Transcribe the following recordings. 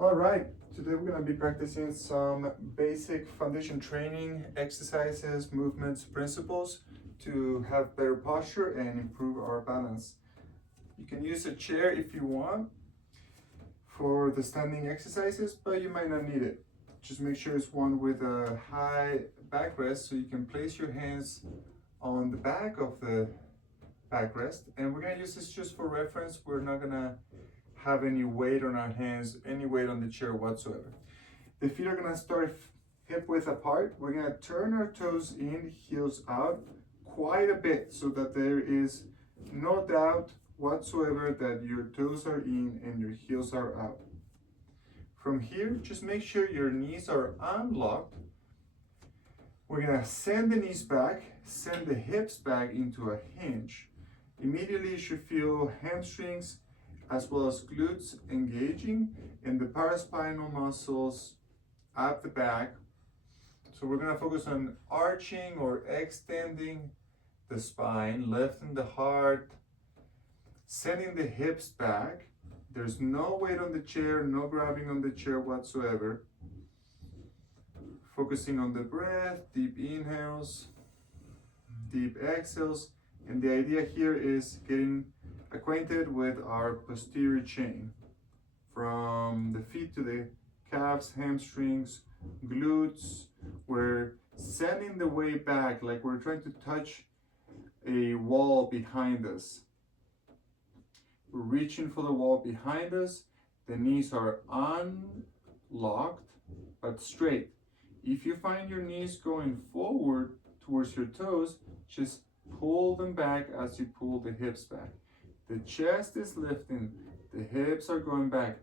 All right, today we're going to be practicing some basic foundation training exercises, movements, principles to have better posture and improve our balance. You can use a chair if you want for the standing exercises, but you might not need it. Just make sure it's one with a high backrest so you can place your hands on the back of the backrest. And we're going to use this just for reference. We're not going to have any weight on our hands, any weight on the chair whatsoever. The feet are gonna start hip width apart. We're gonna turn our toes in, heels out quite a bit so that there is no doubt whatsoever that your toes are in and your heels are out. From here, just make sure your knees are unlocked. We're gonna send the knees back, send the hips back into a hinge. Immediately you should feel hamstrings as well as glutes engaging and the paraspinal muscles at the back. So we're going to focus on arching or extending the spine, lifting the heart, sending the hips back. There's no weight on the chair, no grabbing on the chair whatsoever. Focusing on the breath, deep inhales, deep exhales. And the idea here is getting acquainted with our posterior chain from the feet to the calves, hamstrings, glutes. We're sending the weight back like we're trying to touch a wall behind us. We're reaching for the wall behind us. The knees are unlocked but straight. If you find your knees going forward towards your toes, just pull them back as you pull the hips back. The chest is lifting, the hips are going back.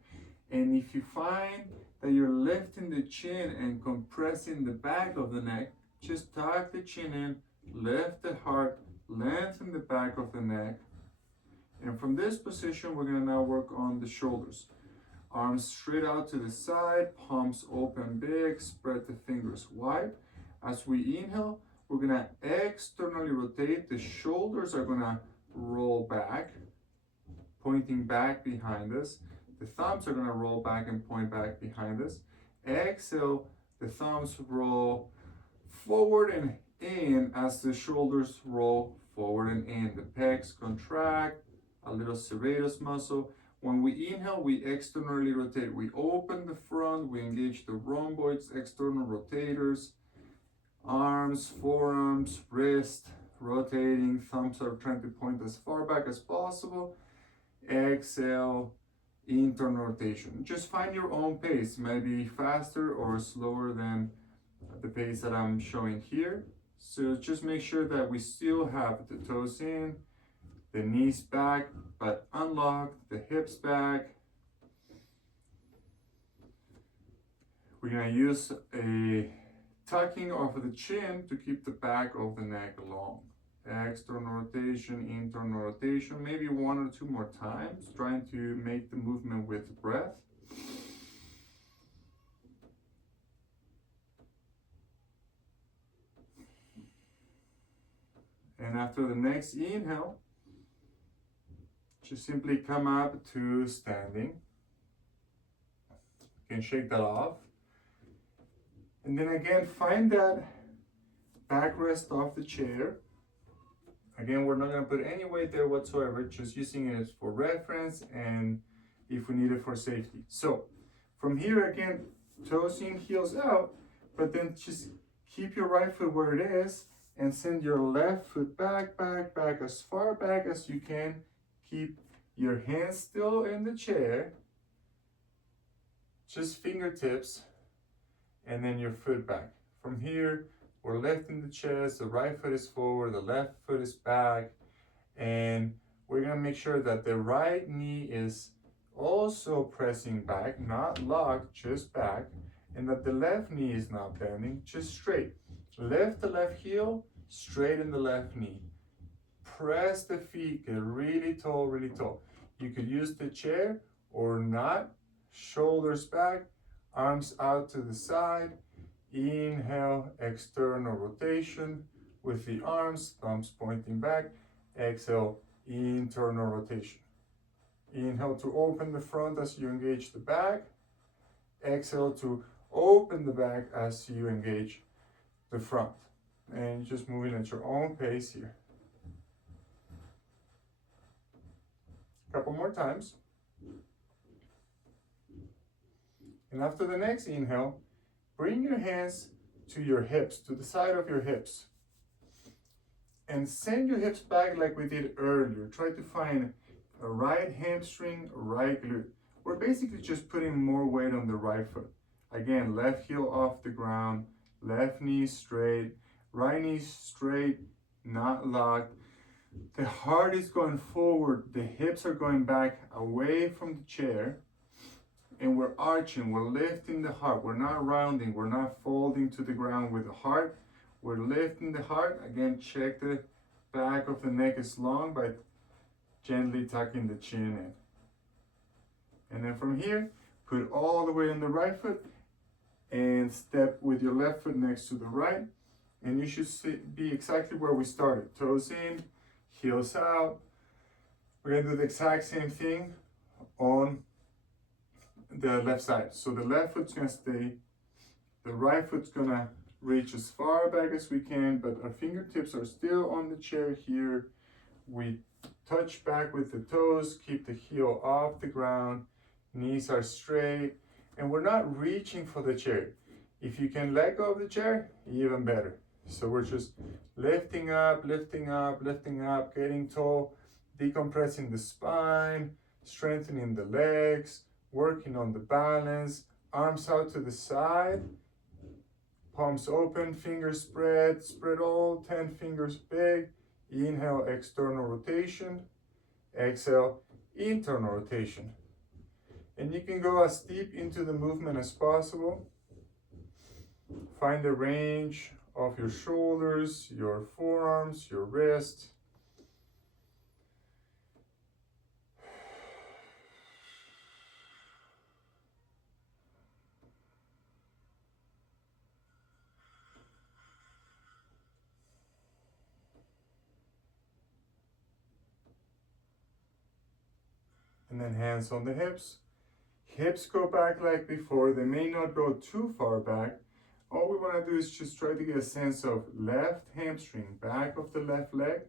And if you find that you're lifting the chin and compressing the back of the neck, just tuck the chin in, lift the heart, lengthen the back of the neck. And from this position, we're gonna now work on the shoulders. Arms straight out to the side, palms open big, spread the fingers wide. As we inhale, we're gonna externally rotate. The shoulders are gonna roll back, pointing back behind us. The thumbs are gonna roll back and point back behind us. Exhale, the thumbs roll forward and in as the shoulders roll forward and in. The pecs contract, a little serratus muscle. When we inhale, we externally rotate. We open the front, we engage the rhomboids, external rotators, arms, forearms, wrist, rotating. Thumbs are trying to point as far back as possible. Exhale, internal rotation. Just find your own pace, maybe faster or slower than the pace that I'm showing here. So just make sure that we still have the toes in, the knees back, but unlocked, the hips back. We're gonna use a tucking of the chin to keep the back of the neck long. External rotation, internal rotation, maybe one or two more times, trying to make the movement with breath. And after the next inhale, just simply come up to standing. You can shake that off. And then again, find that backrest of the chair. Again, we're not going to put any weight there whatsoever, just using it for reference and if we need it for safety. So from here, again, toes in, heels out, but then just keep your right foot where it is and send your left foot back, back, back, as far back as you can. Keep your hands still in the chair, just fingertips, and then your foot back. From here, we're lifting the chest, the right foot is forward, the left foot is back, and we're gonna make sure that the right knee is also pressing back, not locked, just back, and that the left knee is not bending, just straight. Lift the left heel, straighten the left knee. Press the feet, get really tall, really tall. You could use the chair or not. Shoulders back, arms out to the side. Inhale, external rotation with the arms, thumbs pointing back. Exhale, internal rotation. Inhale to open the front as you engage the back. Exhale to open the back as you engage the front. And just moving at your own pace here. A couple more times. And after the next inhale, bring your hands to your hips, to the side of your hips. And send your hips back like we did earlier. Try to find a right hamstring, right glute. We're basically just putting more weight on the right foot. Again, left heel off the ground, left knee straight, right knee straight, not locked. The heart is going forward, the hips are going back away from the chair, and we're arching, we're lifting the heart. We're not rounding, we're not folding to the ground with the heart. We're lifting the heart. Again, check the back of the neck is long by gently tucking the chin in. And then from here, put all the weight on the right foot and step with your left foot next to the right. And you should be exactly where we started. Toes in, heels out. We're gonna do the exact same thing on the left side. So the left foot's gonna stay, the right foot's gonna reach as far back as we can, but our fingertips are still on the chair here. We touch back with the toes, keep the heel off the ground, knees are straight, and we're not reaching for the chair. If you can let go of the chair, even better. So we're just lifting up, lifting up, lifting up, getting tall, decompressing the spine, strengthening the legs, working on the balance, arms out to the side, palms open, fingers spread, spread all 10 fingers big. Inhale, external rotation. Exhale, internal rotation. And you can go as deep into the movement as possible. Find the range of your shoulders, your forearms, your wrists. And then hands on the hips. Hips go back like before. They may not go too far back. All we want to do is just try to get a sense of left hamstring, back of the left leg,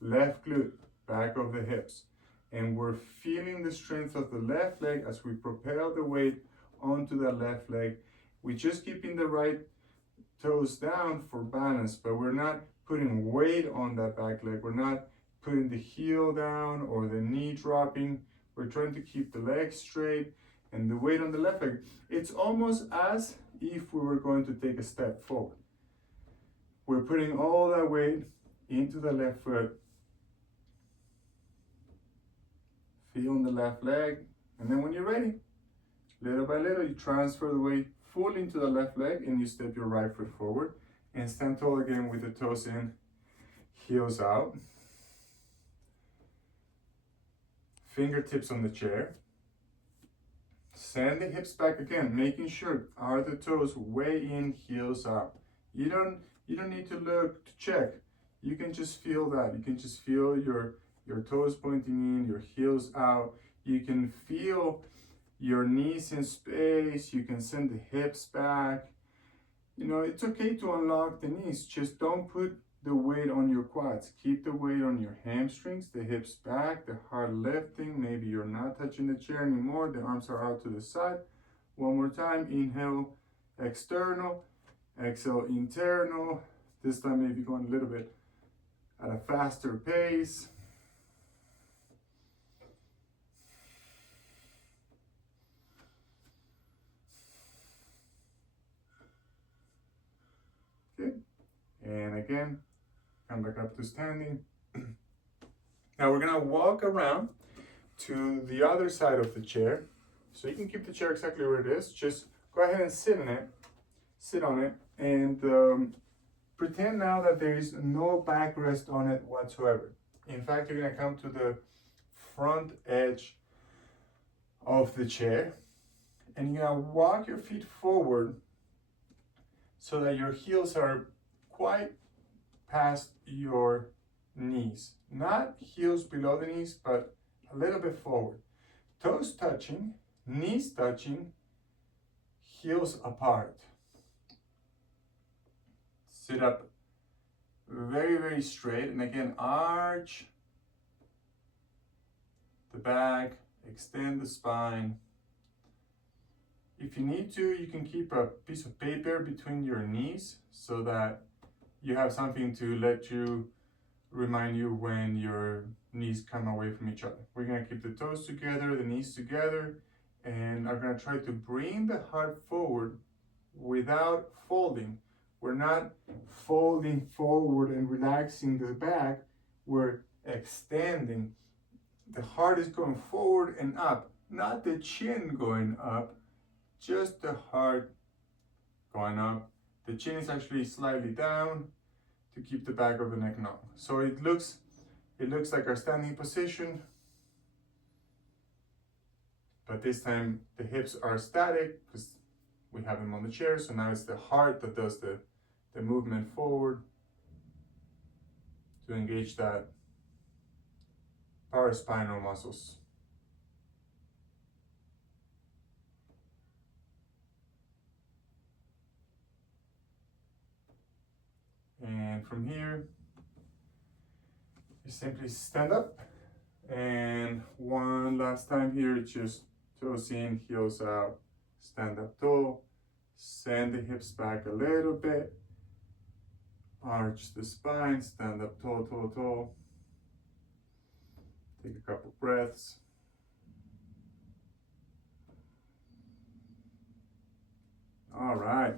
left glute, back of the hips. And we're feeling the strength of the left leg as we propel the weight onto the left leg. We're just keeping the right toes down for balance, but we're not putting weight on that back leg. We're not putting the heel down or the knee dropping. We're trying to keep the leg straight and the weight on the left leg. It's almost as if we were going to take a step forward. We're putting all that weight into the left foot. Feel on the left leg. And then when you're ready, little by little, you transfer the weight fully into the left leg and you step your right foot forward and stand tall again with the toes in, heels out. Fingertips on the chair. Send the hips back again, making sure are the toes way in, heels out. You don't need to look to check. You can just feel that. You can just feel your toes pointing in, your heels out. You can feel your knees in space. You can send the hips back. You know, it's okay to unlock the knees. Just don't put the weight on your quads. Keep the weight on your hamstrings, the hips back, the heart lifting. Maybe you're not touching the chair anymore. The arms are out to the side. One more time. Inhale, external. Exhale, internal. This time maybe going a little bit at a faster pace. Okay. And again, come back up to standing. Now we're gonna walk around to the other side of the chair. So you can keep the chair exactly where it is. Just go ahead and sit on it, and pretend now that there is no backrest on it whatsoever. In fact, you're gonna come to the front edge of the chair, and you're gonna walk your feet forward so that your heels are quite past your knees. Not heels below the knees, but a little bit forward. Toes touching, knees touching, heels apart. Sit up very, very straight, and again, arch the back, extend the spine. If you need to, you can keep a piece of paper between your knees so that you have something to remind you when your knees come away from each other. We're gonna keep the toes together, the knees together, and are gonna try to bring the heart forward without folding. We're not folding forward and relaxing the back, we're extending. The heart is going forward and up, not the chin going up, just the heart going up. The chin is actually slightly down to keep the back of the neck long. So it looks like our standing position, but this time the hips are static because we have them on the chair. So now it's the heart that does the movement forward to engage that paraspinal muscles. And from here, you simply stand up. And one last time here, just toes in, heels out, stand up tall, send the hips back a little bit, arch the spine, stand up tall, tall, tall. Take a couple breaths. All right,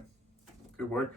good work.